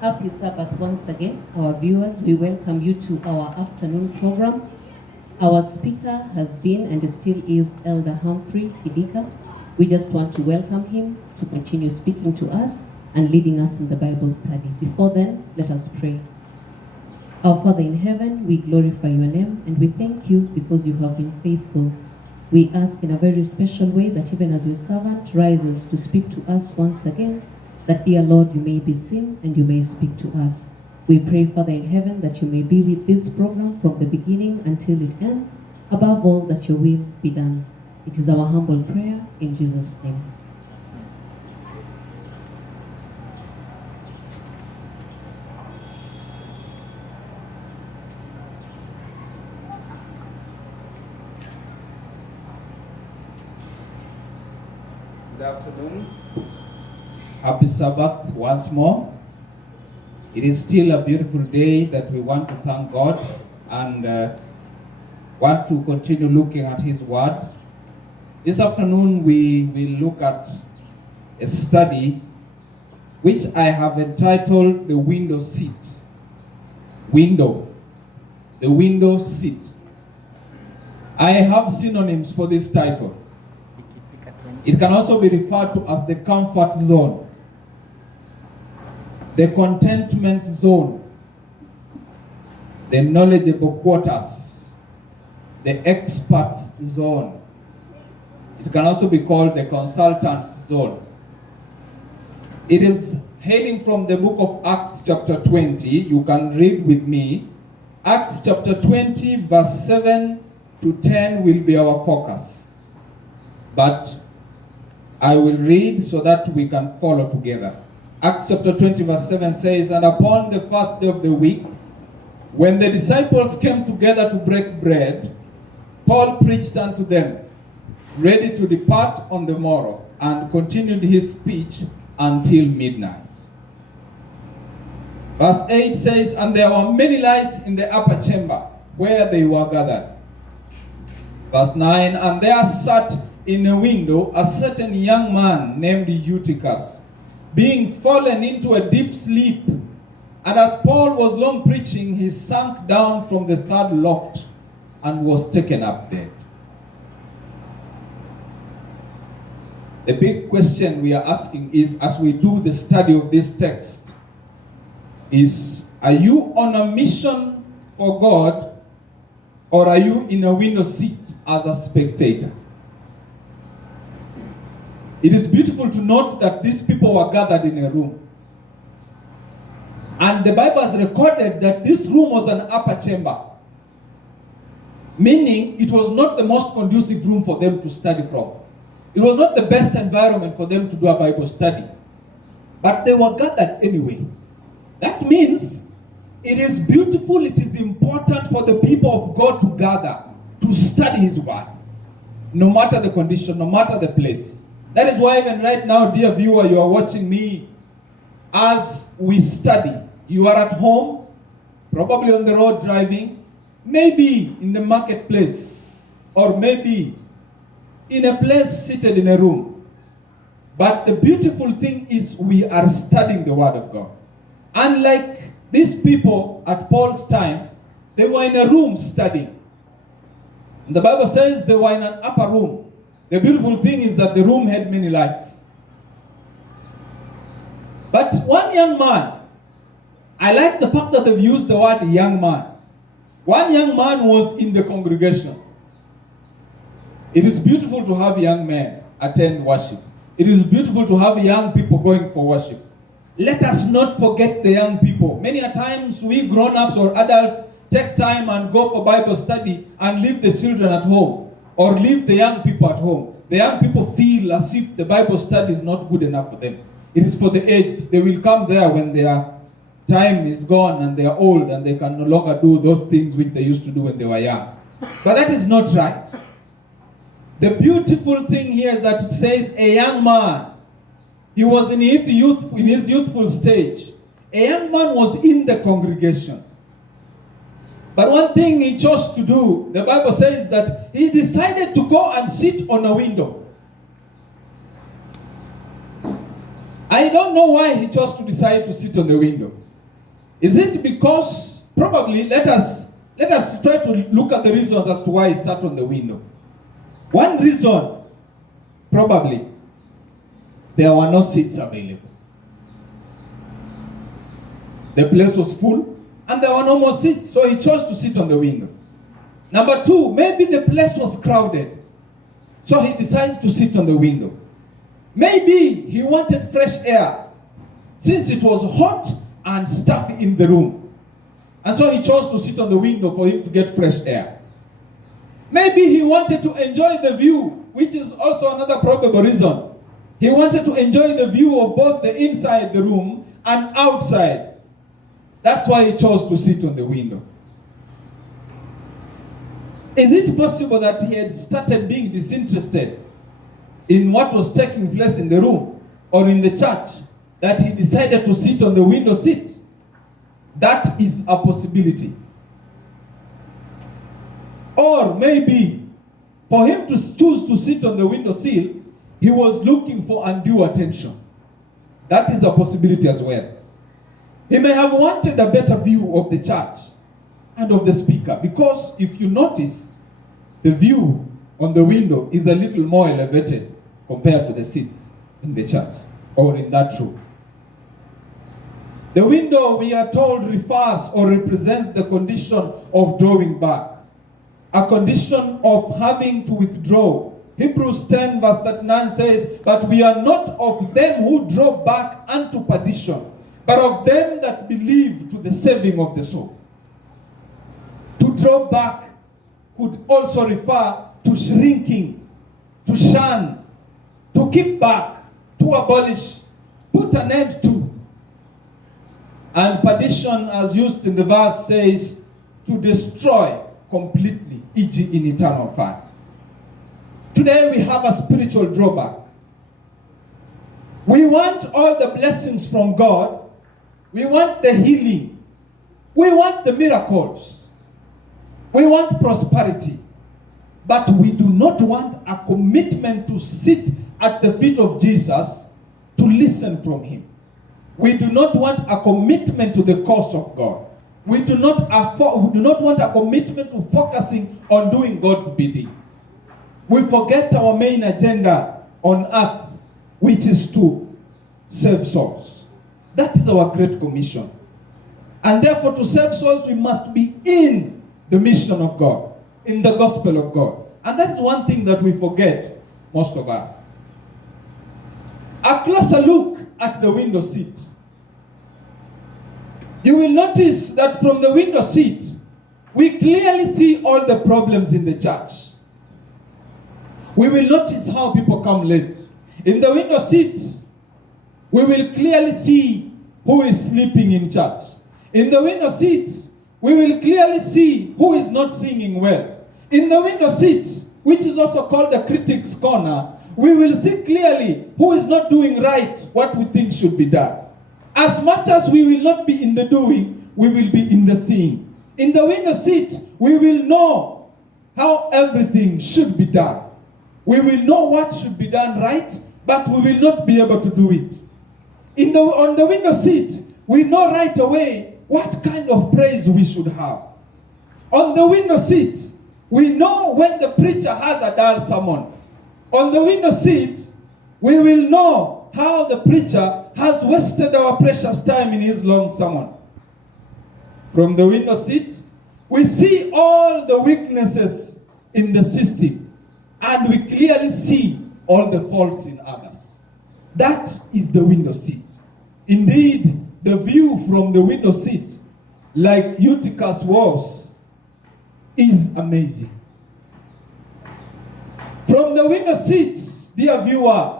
Happy Sabbath once again. Our viewers, we welcome you to our afternoon program. Our speaker has been and still is Elder Humphrey Kidika. We just want to welcome him to continue speaking to us and leading us in the Bible study. Before then, let us pray. Our Father in heaven, we glorify your name and we thank you because you have been faithful. We ask in a very special way that even as your servant rises to speak to us once again, that, dear Lord, you may be seen and you may speak to us. We pray, Father in heaven, that you may be with this program from the beginning until it ends. Above all, that your will be done. It is our humble prayer in Jesus' name. Good afternoon. Happy Sabbath once more. It is still a beautiful day that we want to thank God and want to continue looking at His Word. This afternoon we will look at a study which I have entitled The Window Seat. The window seat. I have synonyms for this title. It can also be referred to as the comfort zone, the contentment zone, the knowledgeable quarters, the experts zone. It can also be called the consultants zone. It is hailing from the book of Acts chapter 20. You can read with me. Acts chapter 20 verse 7 to 10 will be our focus. But I will read so that we can follow together. Acts chapter 20 verse 7 says, "And upon the first day of the week, when the disciples came together to break bread, Paul preached unto them, ready to depart on the morrow, and continued his speech until midnight." Verse 8 says, "And there were many lights in the upper chamber where they were gathered." Verse 9, "And there sat in a window a certain young man named Eutychus, being fallen into a deep sleep. And as Paul was long preaching, he sank down from the third loft and was taken up dead." The big question we are asking is, as we do the study of this text, is, are you on a mission for God, or are you in a window seat as a spectator? It is beautiful to note that these people were gathered in a room. And the Bible has recorded that this room was an upper chamber, meaning it was not the most conducive room for them to study from. It was not the best environment for them to do a Bible study. But they were gathered anyway. That means it is beautiful, it is important for the people of God to gather, to study His Word, no matter the condition, no matter the place. That is why even right now, dear viewer, you are watching me as we study. You are at home, probably on the road driving, maybe in the marketplace, or maybe in a place seated in a room. But the beautiful thing is we are studying the Word of God. Unlike these people at Paul's time, they were in a room studying. And the Bible says they were in an upper room. The beautiful thing is that the room had many lights. But one young man, I like the fact that they've used the word young man. One young man was in the congregation. It is beautiful to have young men attend worship. It is beautiful to have young people going for worship. Let us not forget the young people. Many a times we grown-ups or adults take time and go for Bible study and leave the children at home, or leave the young people at home. The young people feel as if the Bible study is not good enough for them. It is for the aged. They will come there when their time is gone and they are old and they can no longer do those things which they used to do when they were young. But that is not right. The beautiful thing here is that it says a young man. He was in his youthful stage. A young man was in the congregation. But one thing he chose to do, the Bible says that he decided to go and sit on a window. I don't know why he chose to decide to sit on the window. Is it because, probably, let us try to look at the reasons as to why he sat on the window. One reason, probably, there were no seats available. The place was full and there were no more seats, so he chose to sit on the window. Number two, maybe the place was crowded, so he decides to sit on the window. Maybe he wanted fresh air, since it was hot and stuffy in the room. And so he chose to sit on the window for him to get fresh air. Maybe he wanted to enjoy the view, which is also another probable reason. He wanted to enjoy the view of both the inside the room and outside. That's why he chose to sit on the window. Is it possible that he had started being disinterested in what was taking place in the room or in the church, that he decided to sit on the window seat? That is a possibility. Or maybe for him to choose to sit on the window sill, he was looking for undue attention. That is a possibility as well. He may have wanted a better view of the church and of the speaker, because if you notice, the view on the window is a little more elevated compared to the seats in the church or in that room. The window, we are told, refers or represents the condition of drawing back, a condition of having to withdraw. Hebrews 10 verse 39 says, "But we are not of them who draw back unto perdition, but of them that believe to the saving of the soul." To draw back could also refer to shrinking, to shun, to keep back, to abolish, put an end to. And perdition, as used in the verse, says to destroy completely, e.g. in eternal fire. Today we have a spiritual drawback. We want all the blessings from God. We want the healing. We want the miracles. We want prosperity. But we do not want a commitment to sit at the feet of Jesus to listen from him. We do not want a commitment to the cause of God. We do not want a commitment to focusing on doing God's bidding. We forget our main agenda on earth, which is to save souls. That is our great commission. And therefore, to save souls, we must be in the mission of God, in the gospel of God. And that is one thing that we forget, most of us. A closer look at the window seat. You will notice that from the window seat, we clearly see all the problems in the church. We will notice how people come late. In the window seat, we will clearly see who is sleeping in church. In the window seat, we will clearly see who is not singing well. In the window seat, which is also called the critic's corner, we will see clearly who is not doing right what we think should be done. As much as we will not be in the doing, we will be in the seeing. In the window seat, we will know how everything should be done. We will know what should be done right, but we will not be able to do it. On the window seat, we know right away what kind of praise we should have. On the window seat, we know when the preacher has a dull sermon. On the window seat, we will know how the preacher has wasted our precious time in his long sermon. From the window seat, we see all the weaknesses in the system, and we clearly see all the faults in others. That is the window seat. Indeed, the view from the window seat, like Eutychus was, is amazing. From the window seat, dear viewer,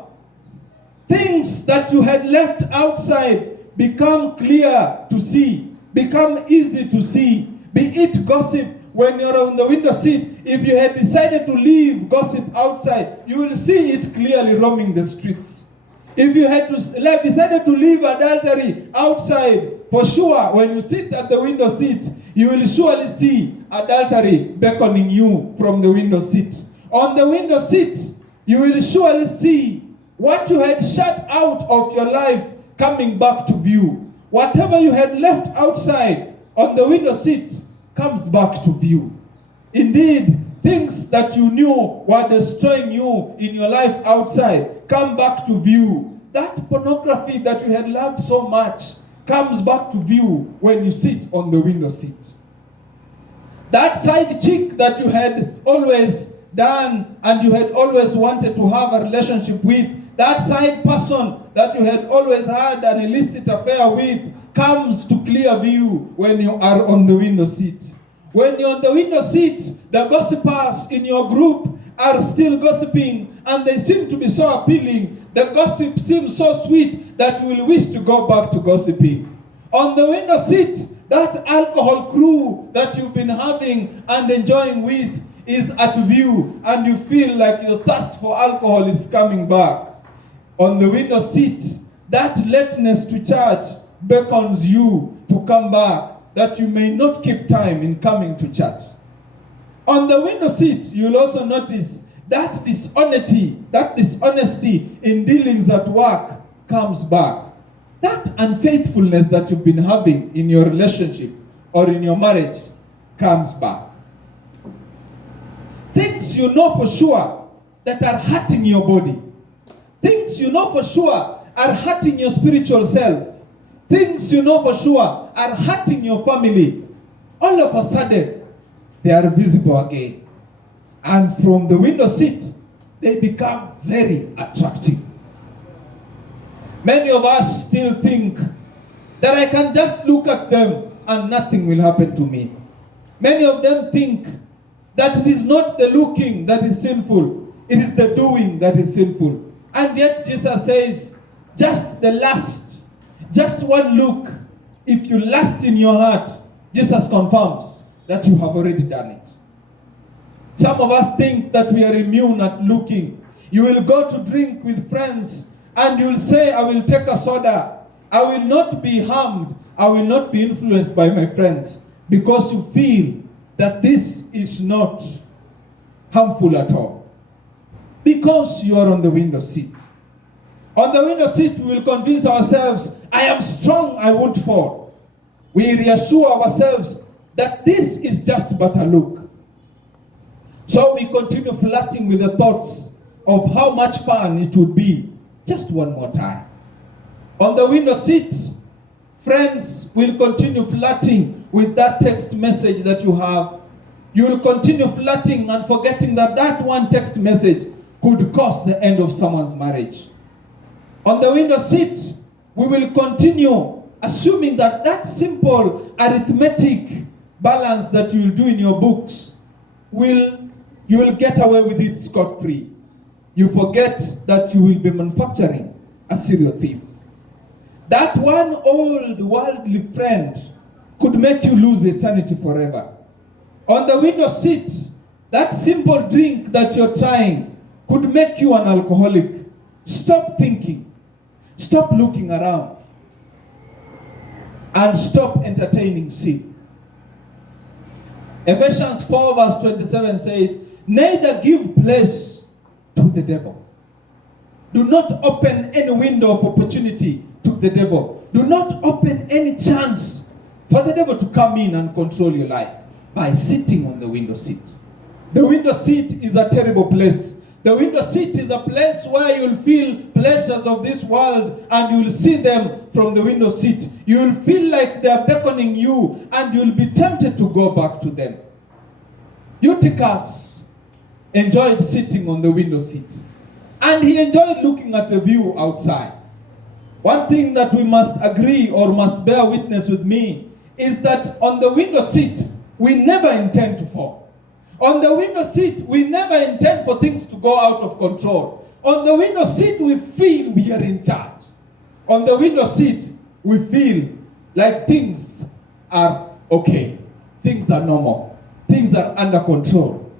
things that you had left outside become clear to see, become easy to see. Be it gossip when you're on the window seat. If you had decided to leave gossip outside, you will see it clearly roaming the streets. If you had decided to leave adultery outside, for sure, when you sit at the window seat, you will surely see adultery beckoning you from the window seat. On the window seat, you will surely see what you had shut out of your life coming back to view. whatever you had left outside on the window seat comes back to view. Indeed, things that you knew were destroying you in your life outside come back to view. That pornography that you had loved so much comes back to view when you sit on the window seat. That side chick that you had always done and you had always wanted to have a relationship with, that side person that you had always had an illicit affair with, comes to clear view when you are on the window seat. When you're on the window seat, the gossipers in your group are still gossiping and they seem to be so appealing. The gossip seems so sweet that you will wish to go back to gossiping. On the window seat, that alcohol crew that you've been having and enjoying with is at view, and you feel like your thirst for alcohol is coming back. On the window seat, that lateness to church beckons you to come back, that you may not keep time in coming to church. On the window seat, you'll also notice that dishonesty in dealings at work comes back. That unfaithfulness that you've been having in your relationship or in your marriage comes back. Things you know for sure that are hurting your body. Things you know for sure are hurting your spiritual self. Things you know for sure are hurting your family. All of a sudden, they are visible again. And from the window seat, they become very attractive. Many of us still think that I can just look at them and nothing will happen to me. Many of them think that it is not the looking that is sinful, it is the doing that is sinful. And yet Jesus says, just the lust, just one look, if you lust in your heart, Jesus confirms that you have already done it. Some of us think that we are immune at looking. You will go to drink with friends and you will say, I will take a soda. I will not be harmed. I will not be influenced by my friends, because you feel that this is not harmful at all. Because you are on the window seat. On the window seat, we will convince ourselves, I am strong, I won't fall. We reassure ourselves that this is just but a look. So we continue flirting with the thoughts of how much fun it would be just one more time. On the window seat, friends will continue flirting with that text message that you have. You will continue flirting and forgetting that that one text message could cause the end of someone's marriage. On the window seat, we will continue assuming that that simple arithmetic balance that you will do in your books you will get away with it scot-free. You forget that you will be manufacturing a serial thief. That one old worldly friend could make you lose eternity forever. On the window seat, that simple drink that you're trying could make you an alcoholic. Stop thinking. Stop looking around. And stop entertaining sin. Ephesians 4 verse 27 says, neither give place to the devil. Do not open any window of opportunity to the devil. Do not open any chance for the devil to come in and control your life by sitting on the window seat. The window seat is a terrible place. The window seat is a place where you'll feel pleasures of this world and you'll see them from the window seat. You'll feel like they're beckoning you and you'll be tempted to go back to them. Eutychus enjoyed sitting on the window seat and he enjoyed looking at the view outside. One thing that we must agree or must bear witness with me is that on the window seat, we never intend to fall. On the window seat, we never intend for things to go out of control. On the window seat, we feel we are in charge. On the window seat, we feel like things are okay. Things are normal. Things are under control.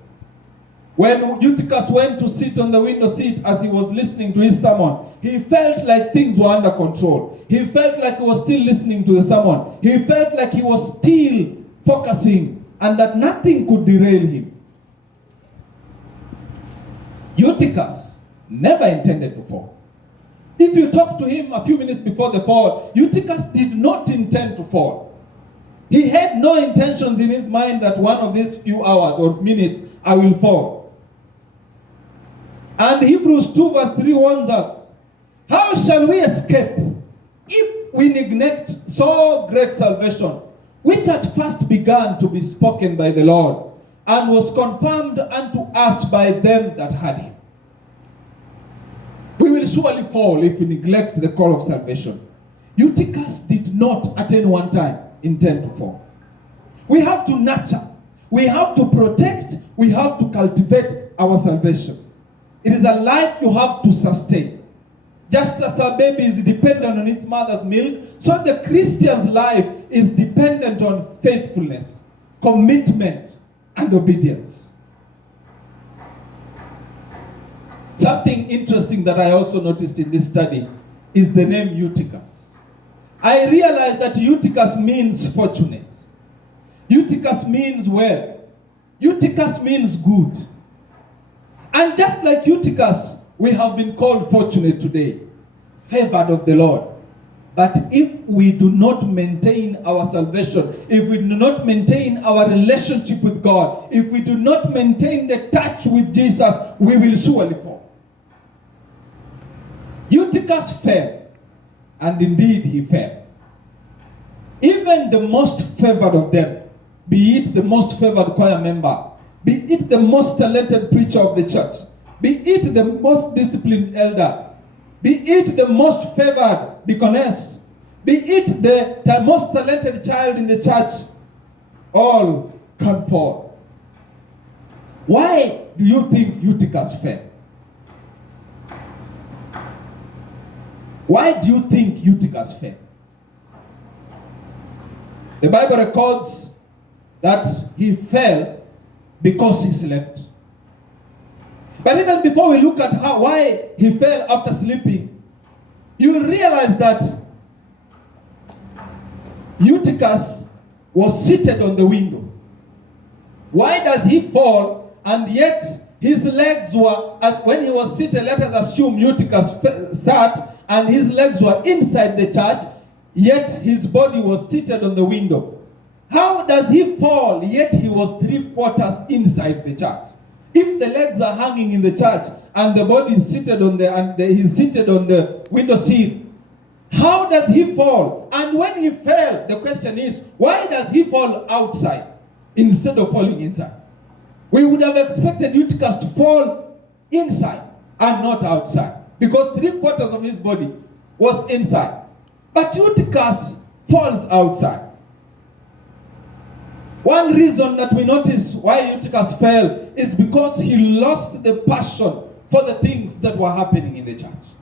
When Eutychus went to sit on the window seat as he was listening to his sermon, he felt like things were under control. He felt like he was still listening to the sermon. He felt like he was still focusing and that nothing could derail him. Eutychus never intended to fall. If you talk to him a few minutes before the fall, Eutychus did not intend to fall. He had no intentions in his mind that one of these few hours or minutes I will fall. And Hebrews 2 verse 3 warns us, how shall we escape if we neglect so great salvation, which at first began to be spoken by the Lord, and was confirmed unto us by them that had him? We will surely fall if we neglect the call of salvation. Eutychus did not at any one time intend to fall. We have to nurture, we have to protect, we have to cultivate our salvation. It is a life you have to sustain. Just as a baby is dependent on its mother's milk, so the Christian's life is dependent on faithfulness, commitment, and obedience. Something interesting that I also noticed in this study is the name Eutychus. I realized that Eutychus means fortunate. Eutychus means well. Eutychus means good. And just like Eutychus, we have been called fortunate today, favored of the Lord. But if we do not maintain our salvation, if we do not maintain our relationship with God, if we do not maintain the touch with Jesus, we will surely fall. Eutychus fell, and indeed he fell. Even the most favored of them, be it the most favored choir member, be it the most talented preacher of the church, be it the most disciplined elder, be it the most favored deaconess, be it the most talented child in the church, all can fall. Why do you think Eutychus fell? Why do you think Eutychus fell? The Bible records that he fell because he slept. But even before we look at why he fell after sleeping, you will realize that Eutychus was seated on the window. Why does he fall and yet his legs were, as when he was seated, let us assume Eutychus sat and his legs were inside the church, yet his body was seated on the window. How does he fall, yet he was 3/4 inside the church? If the legs are hanging in the church and the body is seated on he's seated on the window sill, how does he fall? And when he fell, the question is, why does he fall outside instead of falling inside? We would have expected Eutychus to fall inside and not outside, because 3/4 of his body was inside. But Eutychus falls outside. One reason that we notice why Eutychus fell is because he lost the passion for the things that were happening in the church.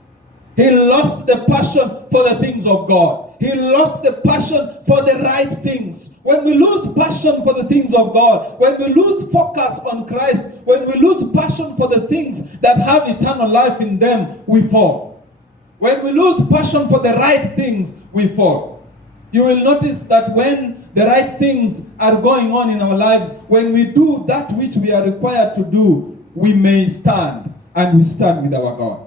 He lost the passion for the things of God. He lost the passion for the right things. When we lose passion for the things of God, when we lose focus on Christ, when we lose passion for the things that have eternal life in them, we fall. When we lose passion for the right things, we fall. You will notice that when the right things are going on in our lives, when we do that which we are required to do, we may stand, and we stand with our God.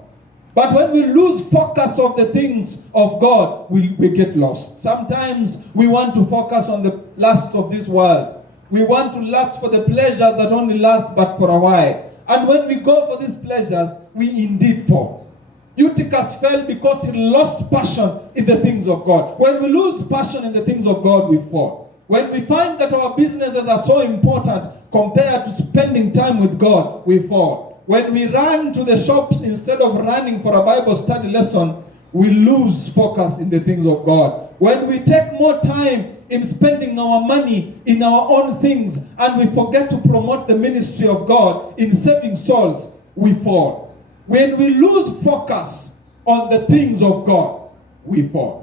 But when we lose focus of the things of God, we get lost. Sometimes we want to focus on the lust of this world. We want to lust for the pleasures that only last but for a while. And when we go for these pleasures, we indeed fall. Eutychus fell because he lost passion in the things of God. When we lose passion in the things of God, we fall. When we find that our businesses are so important compared to spending time with God, we fall. When we run to the shops instead of running for a Bible study lesson, we lose focus in the things of God. When we take more time in spending our money in our own things and we forget to promote the ministry of God in saving souls, we fall. When we lose focus on the things of God, we fall.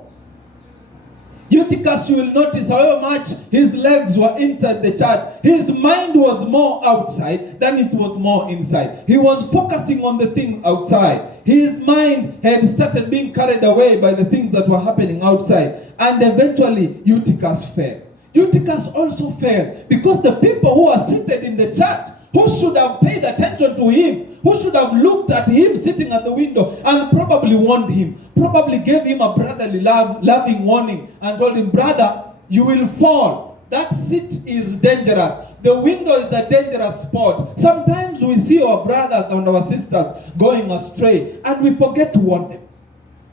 Eutychus, you will notice however much his legs were inside the church, his mind was more outside than it was more inside. He was focusing on the things outside. His mind had started being carried away by the things that were happening outside. And eventually, Eutychus fell. Eutychus also fell because the people who are seated in the church who should have paid attention to him, who should have looked at him sitting at the window and probably warned him, probably gave him a brotherly loving warning and told him, brother, you will fall. That seat is dangerous. The window is a dangerous spot. Sometimes we see our brothers and our sisters going astray and we forget to warn them.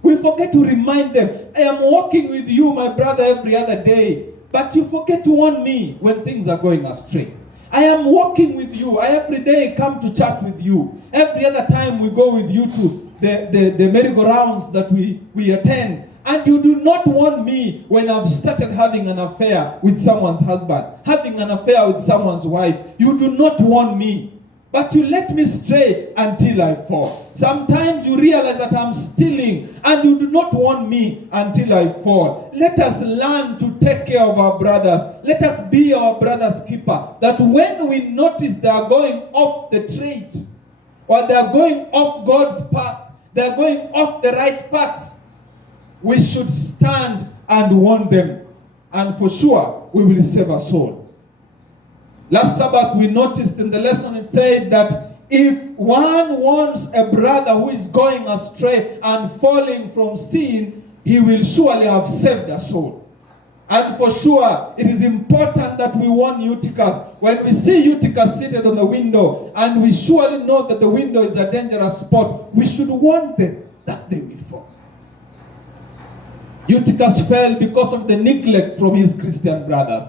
We forget to remind them, I am walking with you, my brother, every other day. But you forget to warn me when things are going astray. I am walking with you. I every day come to chat with you. Every other time we go with you to the merry-go-rounds that we attend. And you do not warn me when I've started having an affair with someone's husband, having an affair with someone's wife. You do not warn me. But you let me stray until I fall. Sometimes you realize that I'm stealing and you do not warn me until I fall. Let us learn to take care of our brothers. Let us be our brother's keeper. That when we notice they are going off the trade, or they are going off God's path, they are going off the right paths, we should stand and warn them. And for sure, we will save a soul. Last Sabbath, we noticed in the lesson it said that if one warns a brother who is going astray and falling from sin, he will surely have saved a soul. And for sure, it is important that we warn Eutychus. When we see Eutychus seated on the window, and we surely know that the window is a dangerous spot, we should warn them that they will fall. Eutychus fell because of the neglect from his Christian brothers.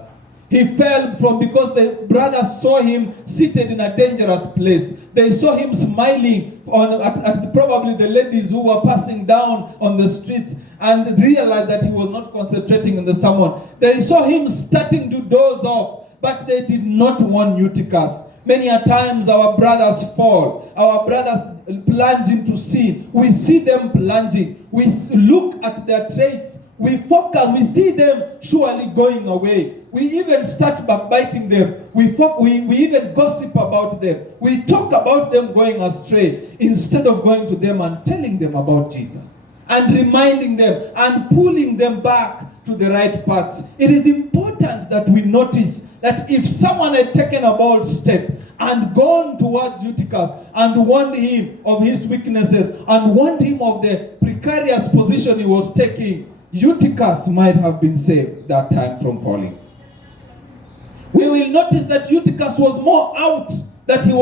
He fell because the brothers saw him seated in a dangerous place. They saw him smiling at probably the ladies who were passing down on the streets and realized that he was not concentrating in the sermon. They saw him starting to doze off, but they did not warn Eutychus. Many a times our brothers fall. Our brothers plunge into sin. We see them plunging. We look at their traits. We focus. We see them surely going away. We even start backbiting them. We even gossip about them. We talk about them going astray instead of going to them and telling them about Jesus and reminding them and pulling them back to the right paths. It is important that we notice that if someone had taken a bold step and gone towards Eutychus and warned him of his weaknesses and warned him of the precarious position he was taking, Eutychus might have been saved that time from falling. We will notice that Eutychus was more out than he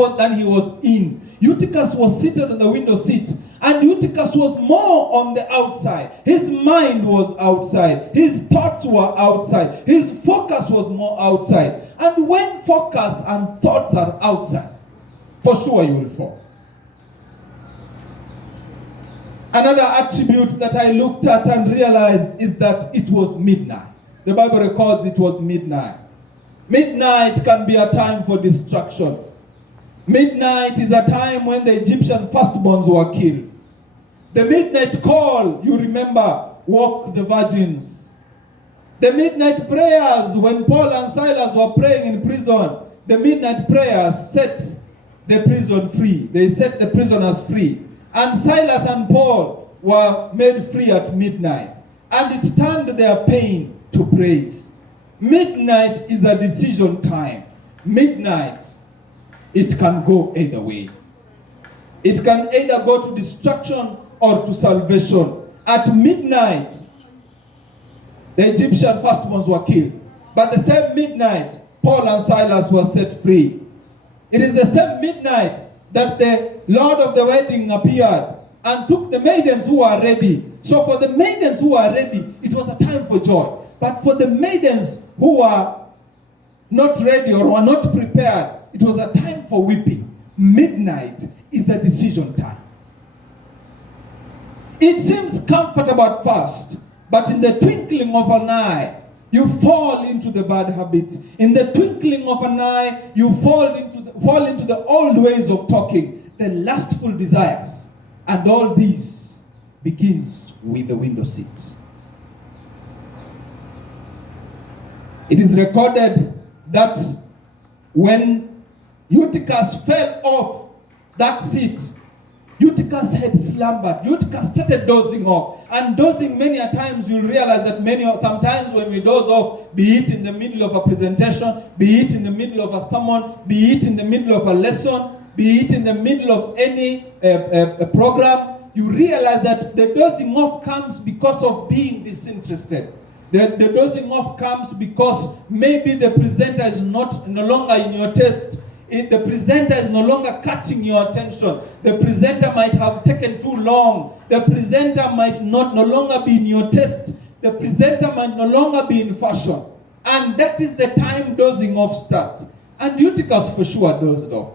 was in. Eutychus was seated on the window seat, and Eutychus was more on the outside. His mind was outside. His thoughts were outside. His focus was more outside. And when focus and thoughts are outside, for sure you will fall. Another attribute that I looked at and realized is that it was midnight. The Bible records it was midnight. Midnight can be a time for destruction. Midnight is a time when the Egyptian firstborns were killed. The midnight call, you remember, woke the virgins. The midnight prayers, when Paul and Silas were praying in prison, the midnight prayers set the prison free. They set the prisoners free. And Silas and Paul were made free at midnight. And it turned their pain to praise. Midnight is a decision time. Midnight, it can go either way. It can either go to destruction or to salvation. At midnight, the Egyptian firstborns were killed. But the same midnight, Paul and Silas were set free. It is the same midnight that the Lord of the wedding appeared and took the maidens who were ready. So for the maidens who were ready, it was a time for joy. But for the maidens who were not ready or were not prepared, it was a time for weeping. Midnight is a decision time. It seems comfortable at first, but in the twinkling of an eye, you fall into the bad habits. In the twinkling of an eye, you fall into the old ways of talking, the lustful desires. And all this begins with the window seat. It is recorded that when Eutychus fell off that seat, Eutychus had slumbered. Eutychus started dozing off. And dozing many a times, you'll realize that sometimes when we doze off, be it in the middle of a presentation, be it in the middle of a sermon, be it in the middle of a lesson, be it in the middle of any program, you realize that the dozing off comes because of being disinterested. The dozing off comes because maybe the presenter is no longer in your taste. The presenter is no longer catching your attention. The presenter might have taken too long. The presenter might no longer be in your taste. The presenter might no longer be in fashion. And that is the time dozing off starts. And Eutychus for sure dozed off.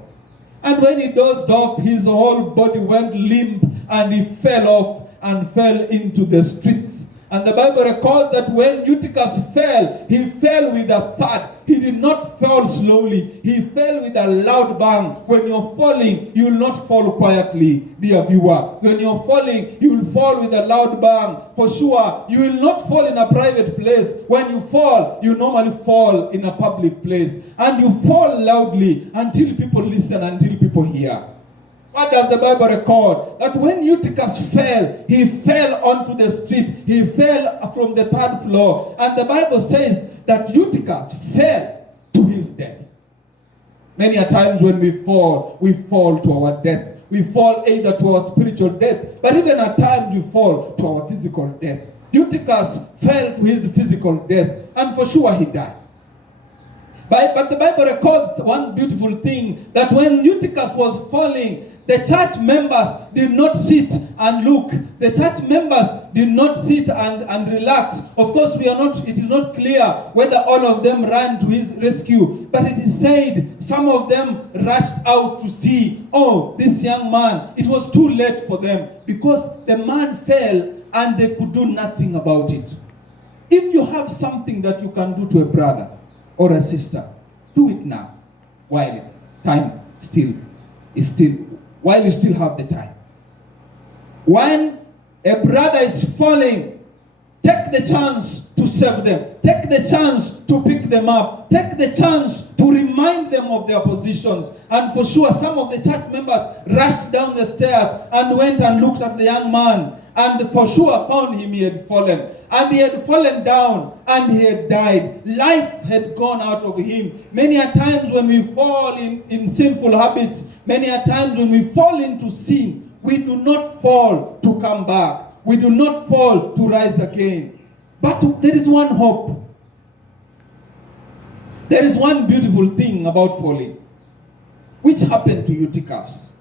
And when he dozed off, his whole body went limp and he fell off and fell into the streets. And the Bible records that when Eutychus fell, he fell with a thud. He did not fall slowly. He fell with a loud bang. When you're falling, you will not fall quietly, dear viewer. When you're falling, you will fall with a loud bang. For sure, you will not fall in a private place. When you fall, you normally fall in a public place. And you fall loudly until people listen, until people hear. What does the Bible record? That when Eutychus fell, he fell onto the street. He fell from the third floor. And the Bible says that Eutychus fell to his death. Many a times when we fall to our death. We fall either to our spiritual death, but even at times we fall to our physical death. Eutychus fell to his physical death, and for sure he died. But the Bible records one beautiful thing, that when Eutychus was falling, the church members did not sit and look. The church members did not sit and relax. Of course, it is not clear whether all of them ran to his rescue. But it is said some of them rushed out to see, oh, this young man. It was too late for them because the man fell and they could do nothing about it. If you have something that you can do to a brother or a sister, do it now while time while you still have the time. When a brother is falling, take the chance to save them. Take the chance to pick them up. Take the chance to remind them of their positions. And for sure, some of the church members rushed down the stairs and went and looked at the young man. And for sure found him, he had fallen. And he had fallen down and he had died. Life had gone out of him. Many a times when we fall in sinful habits, many a times when we fall into sin, we do not fall to come back. We do not fall to rise again. But there is one hope. There is one beautiful thing about falling, which happened to Eutychus.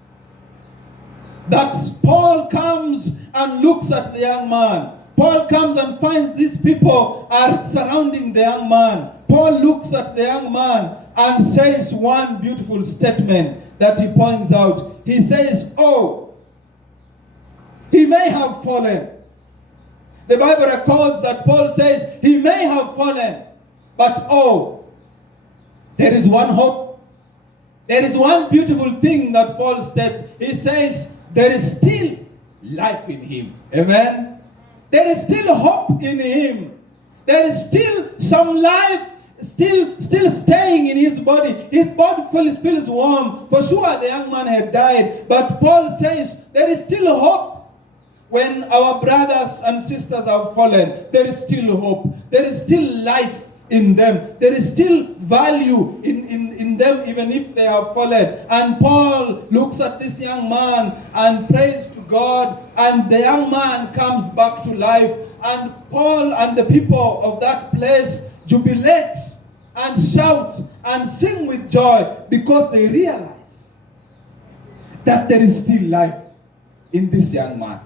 That Paul comes and looks at the young man. Paul comes and finds these people are surrounding the young man. Paul looks at the young man and says one beautiful statement that he points out. He says, oh, he may have fallen. The Bible records that Paul says he may have fallen, but oh, there is one hope. There is one beautiful thing that Paul states. He says there is still life in him. Amen. There is still hope in him. There is still some life still staying in his body. His body feels warm. For sure the young man had died. But Paul says there is still hope. When our brothers and sisters have fallen, there is still hope. There is still life in them. There is still value in them even if they have fallen. And Paul looks at this young man and prays to God, and the young man comes back to life. And Paul and the people of that place jubilate and shout and sing with joy because they realize that there is still life in this young man.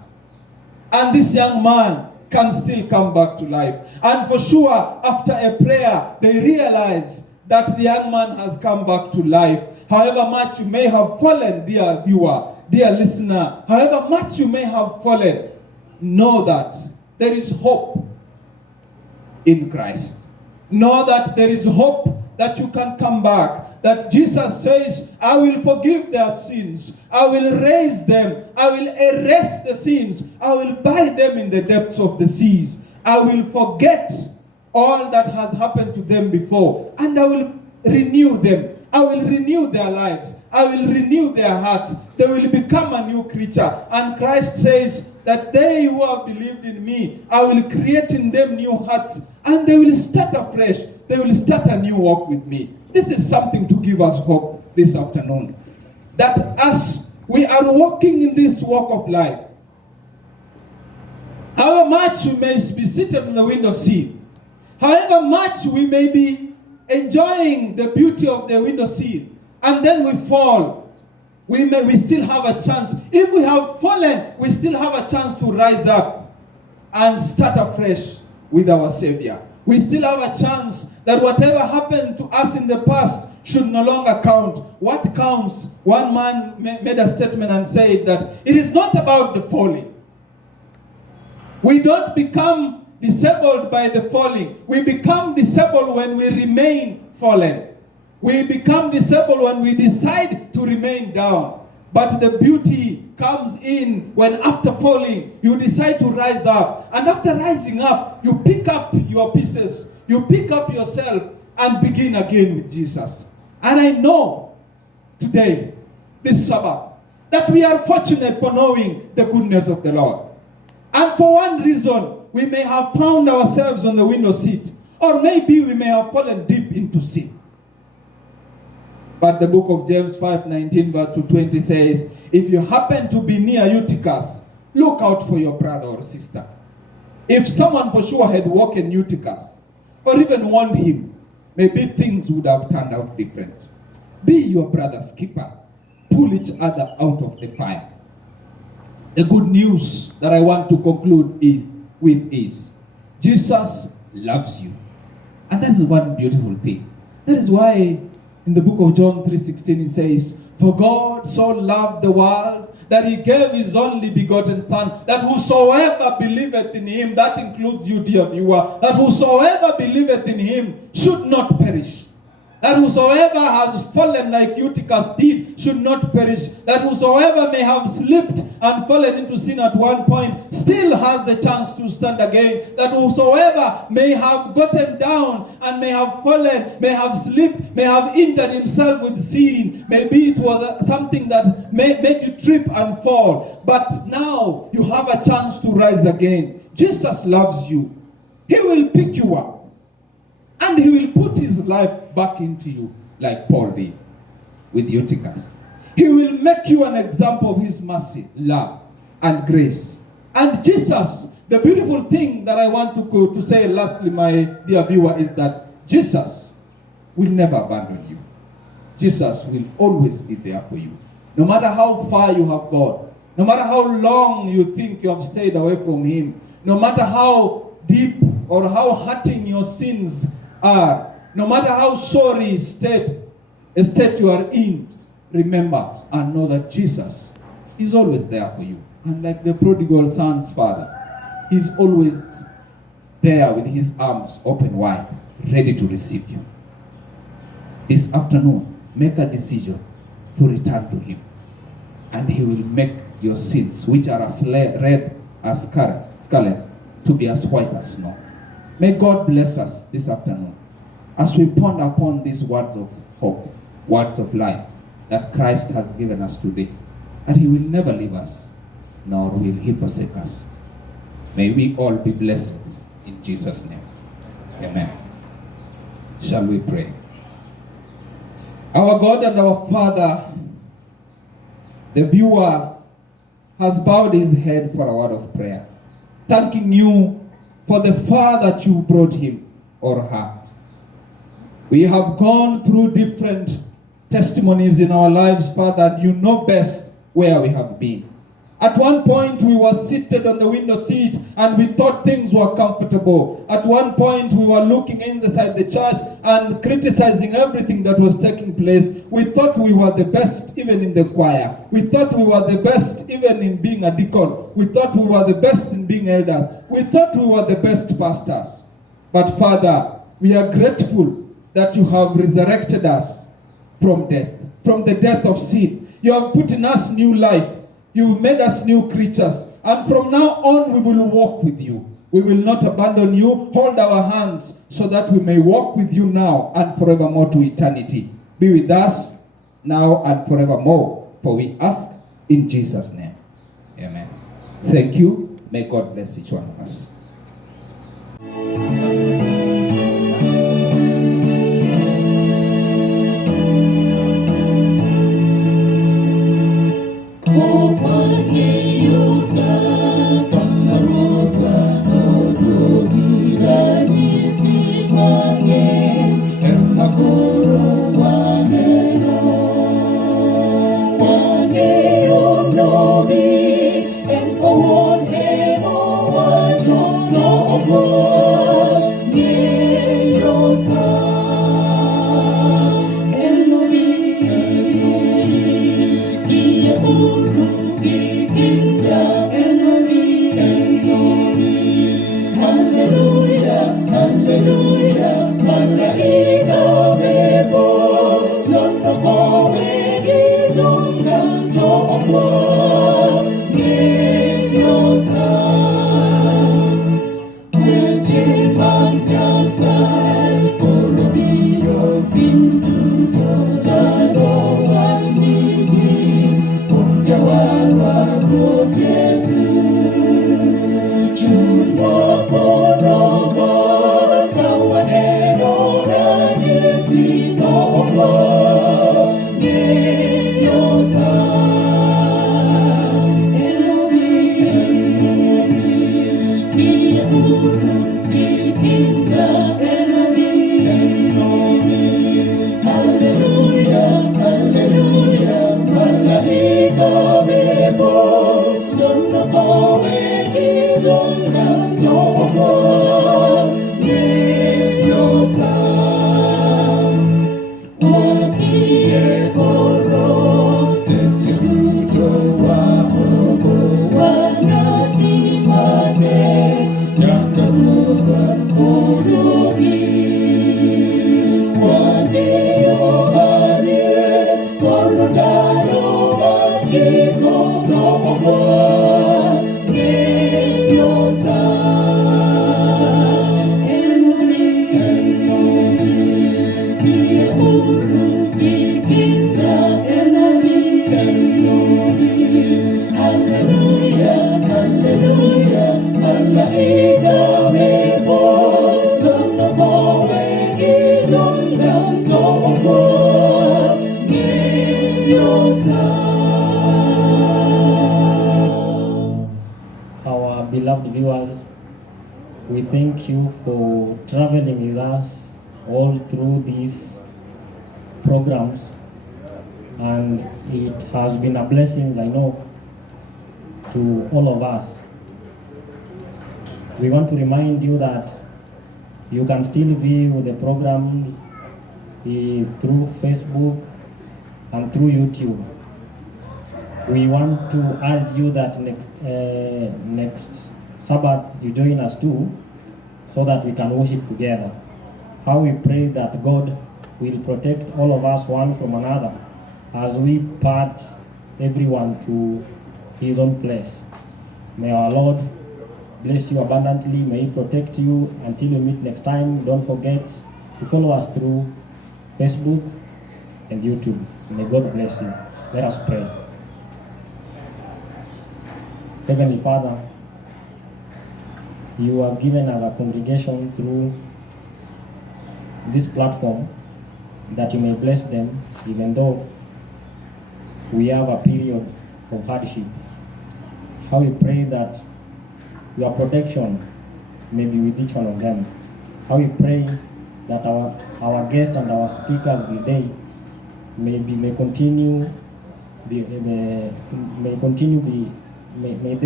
And this young man can still come back to life. And for sure, after a prayer, they realize that the young man has come back to life. However much you may have fallen, dear viewer, dear listener, however much you may have fallen, know that there is hope in Christ. Know that there is hope that you can come back. That Jesus says, I will forgive their sins. I will raise them. I will erase the sins. I will bury them in the depths of the seas. I will forget all that has happened to them before. And I will renew them. I will renew their lives. I will renew their hearts. They will become a new creature. And Christ says that they who have believed in me, I will create in them new hearts, and they will start afresh. They will start a new walk with me. This is something to give us hope this afternoon. That as we are walking in this walk of life, however much we may be seated on the window seat, however much we may be enjoying the beauty of the window seat, and then we fall, we still have a chance. If we have fallen, we still have a chance to rise up and start afresh with our Savior. We still have a chance that whatever happened to us in the past should no longer count. What counts? One man made a statement and said that it is not about the falling. We don't become disabled by the falling. We become disabled when we remain fallen. We become disabled when we decide to remain down. But the beauty comes in when after falling, you decide to rise up. And after rising up, you pick up your pieces. You pick up yourself and begin again with Jesus. And I know today, this Sabbath, that we are fortunate for knowing the goodness of the Lord. And for one reason, we may have found ourselves on the window seat, or maybe we may have fallen deep into sin. But the book of James 5:19 verse to 20 says, if you happen to be near Eutychus, look out for your brother or sister. If someone for sure had walked in Eutychus, or even warned him, maybe things would have turned out different. Be your brother's keeper. Pull each other out of the fire. The good news that I want to conclude with is, Jesus loves you. And that is one beautiful thing. That is why in the book of John 3:16 it says, for God so loved the world that he gave his only begotten Son, that whosoever believeth in him, that includes you, dear viewer, that whosoever believeth in him should not perish. That whosoever has fallen like Eutychus did should not perish. That whosoever may have slipped and fallen into sin at one point still has the chance to stand again. That whosoever may have gotten down and may have fallen, may have slipped, may have injured himself with sin. Maybe it was something that made you trip and fall. But now you have a chance to rise again. Jesus loves you. He will pick you up. And he will put his life back into you like Paul did with Eutychus. He will make you an example of his mercy, love, and grace. And Jesus, the beautiful thing that I want to say lastly, my dear viewer, is that Jesus will never abandon you. Jesus will always be there for you. No matter how far you have gone, no matter how long you think you have stayed away from him, no matter how deep or how hurting your sins are, no matter how sorry state you are in, remember and know that Jesus is always there for you. And like the prodigal son's father, he's always there with his arms open wide, ready to receive you. This afternoon, make a decision to return to him, and he will make your sins, which are as red as scarlet, to be as white as snow. May God bless us this afternoon as we ponder upon these words of hope, words of life that Christ has given us today. And he will never leave us, nor will he forsake us. May we all be blessed in Jesus' name. Amen. Shall we pray? Our God and our Father, the viewer has bowed his head for a word of prayer, thanking you for the far that you brought him or her. We have gone through different testimonies in our lives, Father, and you know best where we have been. At one point, we were seated on the window seat and we thought things were comfortable. At one point, we were looking inside the church and criticizing everything that was taking place. We thought we were the best even in the choir. We thought we were the best even in being a deacon. We thought we were the best in being elders. We thought we were the best pastors. But Father, we are grateful that you have resurrected us from death, from the death of sin. You have put in us new life. You've made us new creatures. And from now on, we will walk with you. We will not abandon you. Hold our hands so that we may walk with you now and forevermore to eternity. be with us now and forevermore. For we ask in Jesus' name. Amen. Thank you. May God bless each one of us. Our beloved viewers, we thank you for traveling with us all through these programs, and it has been a blessing, I know, to all of us. We want to remind you that you can still view the programs through Facebook and through YouTube. We want to urge you that next Sabbath you join us too, so that we can worship together. How we pray that God will protect all of us one from another as we part everyone to his own place. May our Lord bless you abundantly. May he protect you until we meet next time. Don't forget to follow us through Facebook and YouTube. May God bless you. Let us pray. Heavenly Father, you have given us a congregation through this platform, that you may bless them even though we have a period of hardship. How we pray that your protection may be with each one of them. How we pray that our guests and our speakers this day may they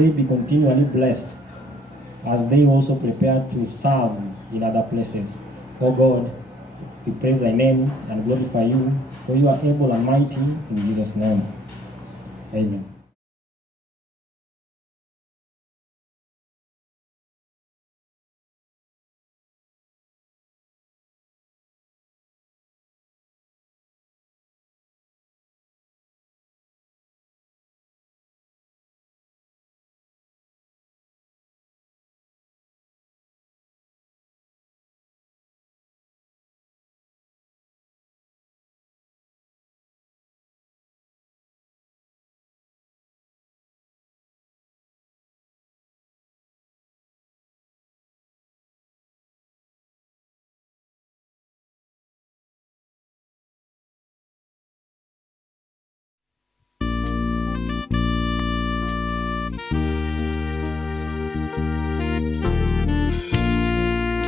be continually blessed as they also prepare to serve in other places. Oh God, we praise thy name and glorify you, for you are able and mighty, in Jesus' name. Amen.